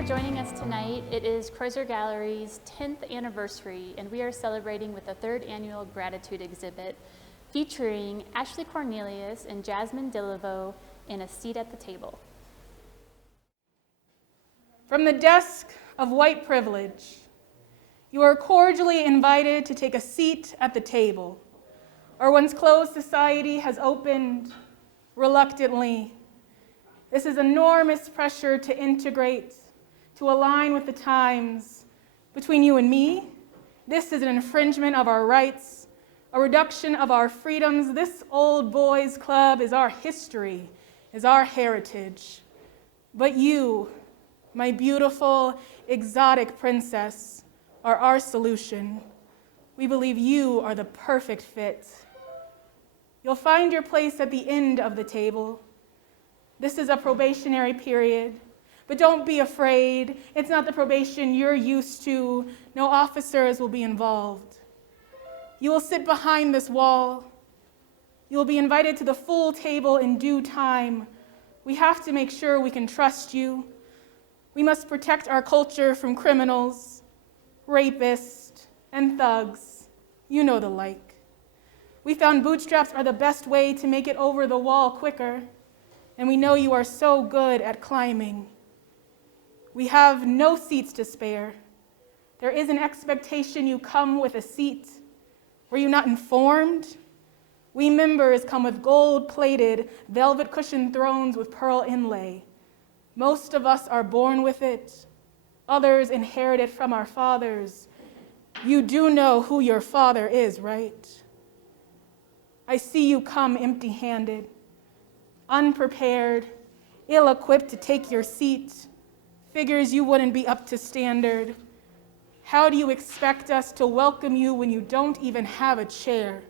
for joining us tonight. It is Crozer Gallery's 10th anniversary, and we are celebrating with the 3rd annual Gratitude exhibit featuring Ashley Cornelius and Jasmine Dillavou in A Seat at the Table. From the desk of white privilege, you are cordially invited to take a seat at the table, or once closed society has opened reluctantly. This is enormous pressure to integrate, to align with the times. Between you and me, this is an infringement of our rights, a reduction of our freedoms. This old boys club is our history, is our heritage. But you, my beautiful, exotic princess, are our solution. We believe you are the perfect fit. You'll find your place at the end of the table. This is a probationary period, but don't be afraid. It's not the probation you're used to. No officers will be involved. You will sit behind this wall. You will be invited to the full table in due time. We have to make sure we can trust you. We must protect our culture from criminals, rapists, and thugs. You know the like. We found bootstraps are the best way to make it over the wall quicker. And we know you are so good at climbing. We have no seats to spare. There is an expectation you come with a seat. Were you not informed? We members come with gold-plated, velvet-cushioned thrones with pearl inlay. Most of us are born with it. Others inherit it from our fathers. You do know who your father is, right? I see you come empty-handed, unprepared, ill-equipped to take your seat. Figures you wouldn't be up to standard. How do you expect us to welcome you when you don't even have a chair?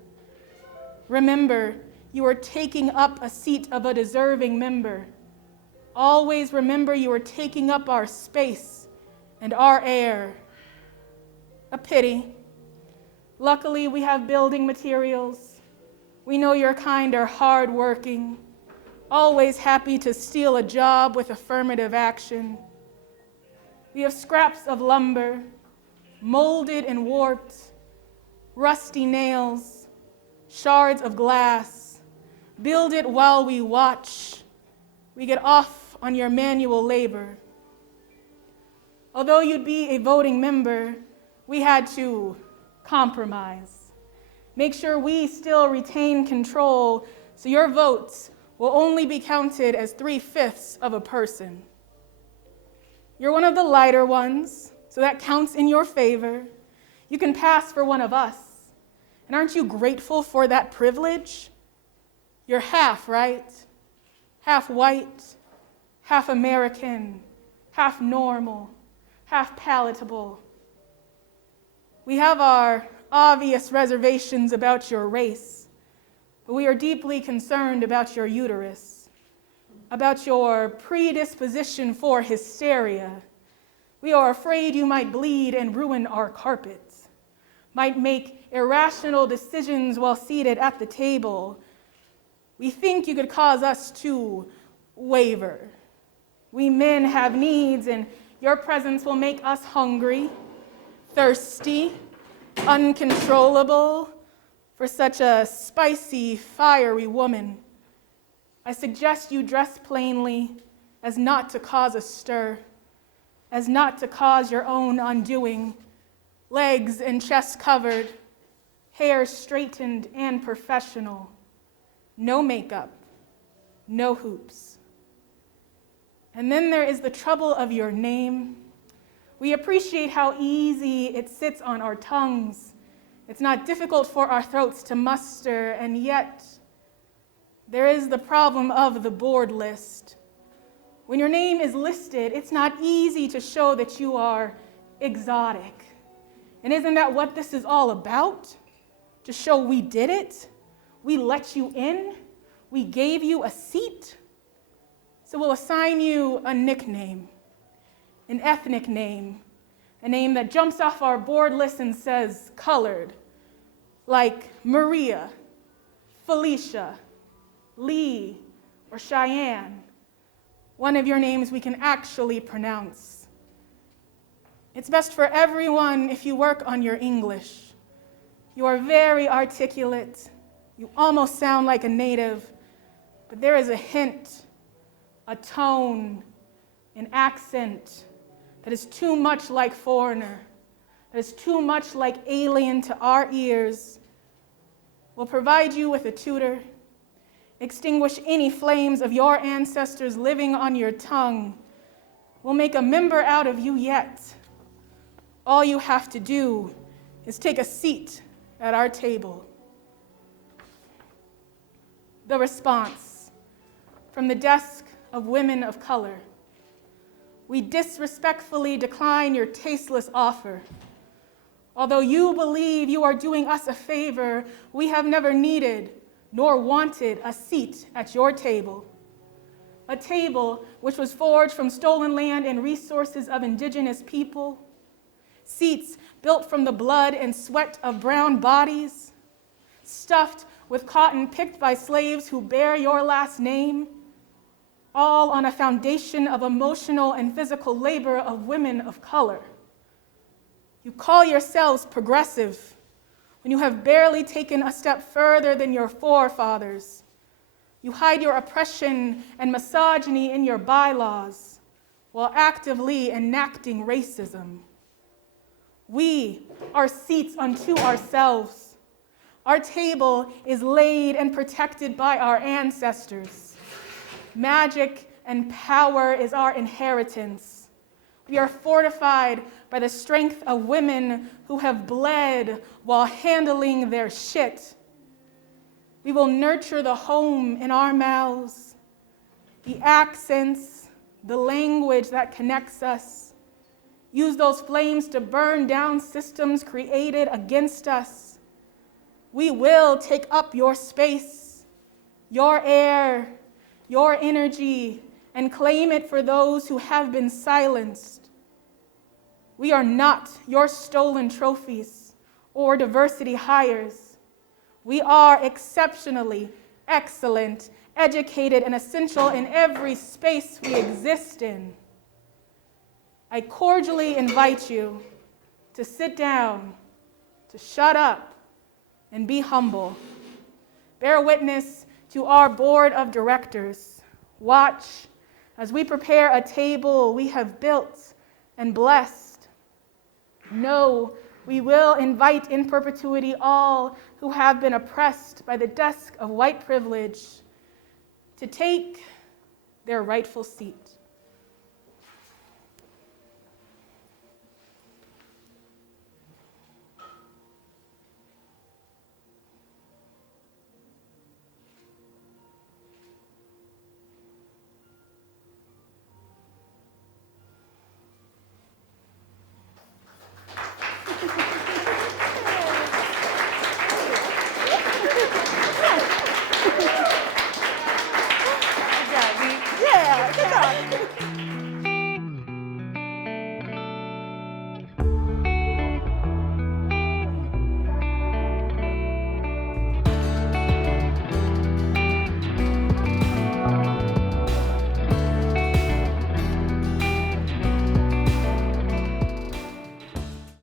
Remember, you are taking up a seat of a deserving member. Always remember you are taking up our space and our air. A pity. Luckily, we have building materials. We know your kind are hardworking, always happy to steal a job with affirmative action. We have scraps of lumber, molded and warped, rusty nails, shards of glass. Build it while we watch. We get off on your manual labor. Although you'd be a voting member, we had to compromise. Make sure we still retain control so your votes will only be counted as 3/5 of a person. You're one of the lighter ones, so that counts in your favor. You can pass for one of us. And aren't you grateful for that privilege? You're half, right? Half white, half American, half normal, half palatable. We have our obvious reservations about your race, but we are deeply concerned about your uterus, about your predisposition for hysteria. We are afraid you might bleed and ruin our carpets, might make irrational decisions while seated at the table. We think you could cause us to waver. We men have needs, and your presence will make us hungry, thirsty, uncontrollable for such a spicy, fiery woman. I suggest you dress plainly as not to cause a stir, as not to cause your own undoing. Legs and chest covered, hair straightened and professional. No makeup, no hoops. And then there is the trouble of your name. We appreciate how easy it sits on our tongues. It's not difficult for our throats to muster, and yet there is the problem of the board list. When your name is listed, it's not easy to show that you are exotic. And isn't that what this is all about? To show we did it? We let you in? We gave you a seat? So we'll assign you a nickname, an ethnic name, a name that jumps off our board list and says colored, like Maria, Felicia, Lee, or Cheyenne. One of your names we can actually pronounce, It's best for everyone if you work on your English. You are very articulate. You almost sound like a native, but there is a hint, a tone, an accent that is too much like foreigner, that is too much like alien to our ears. We'll provide you with a tutor, extinguish any flames of your ancestors living on your tongue. We'll make a member out of you yet. All you have to do is take a seat at our table. The response from the desk of women of color. We disrespectfully decline your tasteless offer. Although you believe you are doing us a favor, we have never needed nor wanted a seat at your table. A table which was forged from stolen land and resources of indigenous people. Seats built from the blood and sweat of brown bodies. Stuffed with cotton picked by slaves who bear your last name. All on a foundation of emotional and physical labor of women of color. You call yourselves progressive when you have barely taken a step further than your forefathers. You hide your oppression and misogyny in your bylaws while actively enacting racism. We are seats unto ourselves. Our table is laid and protected by our ancestors. Magic and power is our inheritance. We are fortified by the strength of women who have bled while handling their shit. We will nurture the home in our mouths, the accents, the language that connects us. Use those flames to burn down systems created against us. We will take up your space, your air, your energy, and claim it for those who have been silenced. We are not your stolen trophies or diversity hires. We are exceptionally excellent, educated, and essential in every space we exist in. I cordially invite you to sit down, to shut up, and be humble. Bear witness to our board of directors. Watch as we prepare a table we have built and blessed. Know we will invite in perpetuity all who have been oppressed by the desk of white privilege to take their rightful seat.